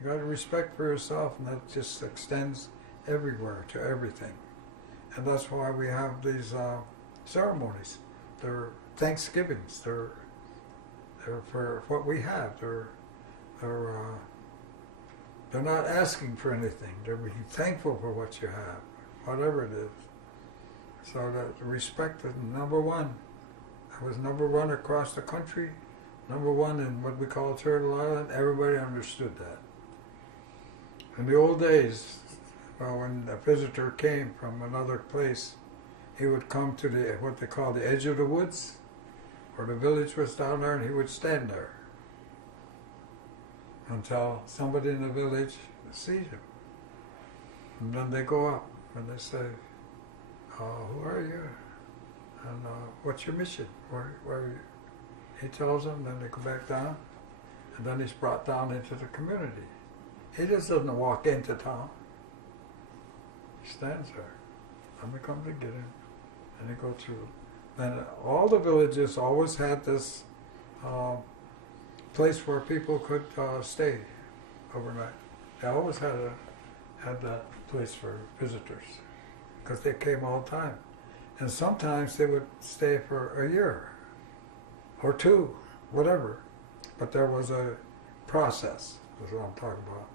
You got to respect for yourself, and that just extends everywhere to everything. And that's why we have these ceremonies. They're Thanksgivings. They're for what we have. They're not asking for anything. They're being thankful for what you have, whatever it is. So that respect is number one. I was number one across the country, number one in what we call Turtle Island. Everybody understood that. In the old days, well, when a visitor came from another place, he would come to what they call the edge of the woods, where the village was down there, and he would stand there until somebody in the village sees him. And then they go up and they say, who are you? And what's your mission? Where are you? He tells them, then they go back down, and then he's brought down into the community. He just doesn't walk into town. He stands there. And we come to get him, and they go through. Then all the villages always had this place where people could stay overnight. They always had that place for visitors, because they came all the time. And sometimes they would stay for a year or two, whatever. But there was a process, is what I'm talking about.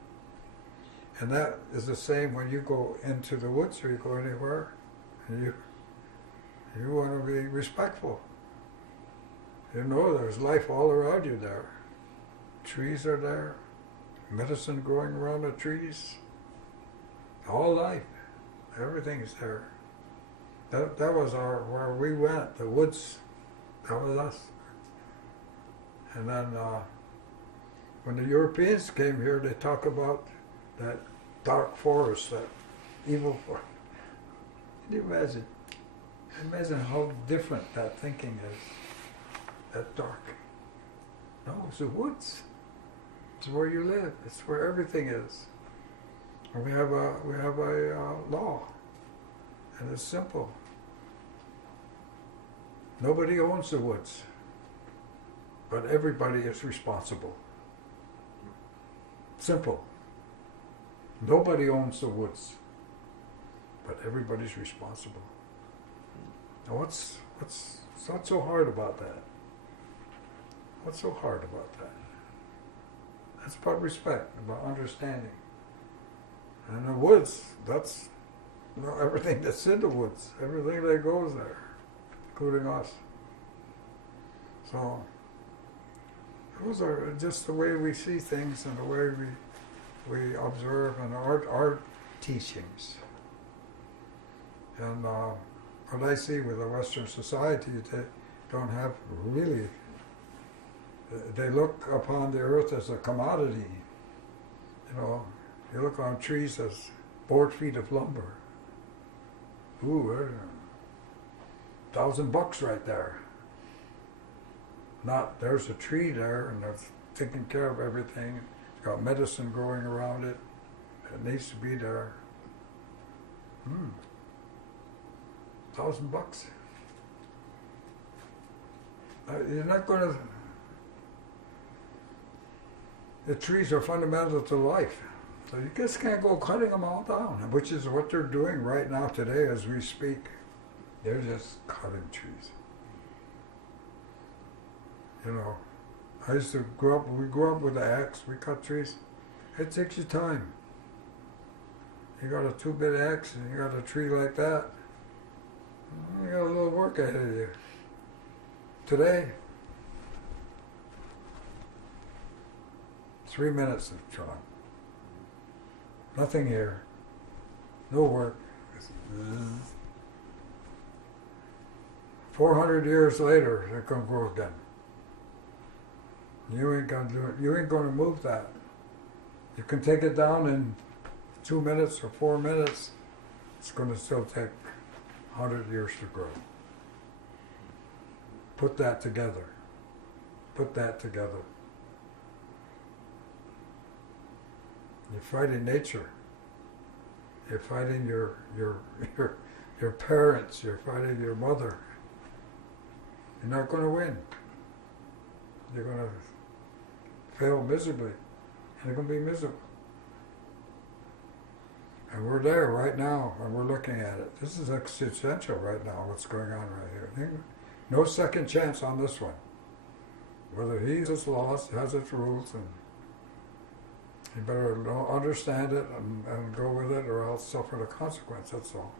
And that is the same when you go into the woods or you go anywhere, and you want to be respectful. You know there's life all around you there. Trees are there, medicine growing around the trees, all life, everything is there. That was where we went, the woods, that was us. And then when the Europeans came here, they talk about that dark forest, that evil forest. Can you imagine? Imagine how different that thinking is, that dark. No, it's the woods. It's where you live. It's where everything is. And we have a law, and it's simple. Nobody owns the woods, but everybody is responsible. Simple. Nobody owns the woods, but everybody's responsible. Now what's not so hard about that? What's so hard about that? That's about respect, about understanding. And the woods, that's everything that's in the woods, everything that goes there, including us. So those are just the way we see things and the way we observe in our teachings. And what I see with the Western society, they don't have really, they look upon the earth as a commodity. You know, you look on trees as board feet of lumber. Ooh, $1,000 right there. Not, there's a tree there and they're taking care of everything. It's got medicine growing around it. It needs to be there. $1,000. You're not going to. The trees are fundamental to life, so you just can't go cutting them all down, which is what they're doing right now today as we speak. They're just cutting trees. You know, I used to we grew up with the axe, we cut trees. It takes you time. You got a 2-bit axe and you got a tree like that, you got a little work ahead of you. Today, 3 minutes of trying. Nothing here. No work. 400 years later, they're going to grow again. You ain't going to do it. You ain't going to move that. You can take it down in 2 minutes or 4 minutes. It's going to still take 100 years to grow. Put that together. Put that together. You're fighting nature. You're fighting your parents. You're fighting your mother. You're not going to win. You're going to fail miserably. And you're going to be miserable. And we're there right now, and we're looking at it. This is existential right now, what's going on right here. No second chance on this one. Whether he has its laws, has its rules, and you better understand it and go with it, or else suffer the consequence, that's all.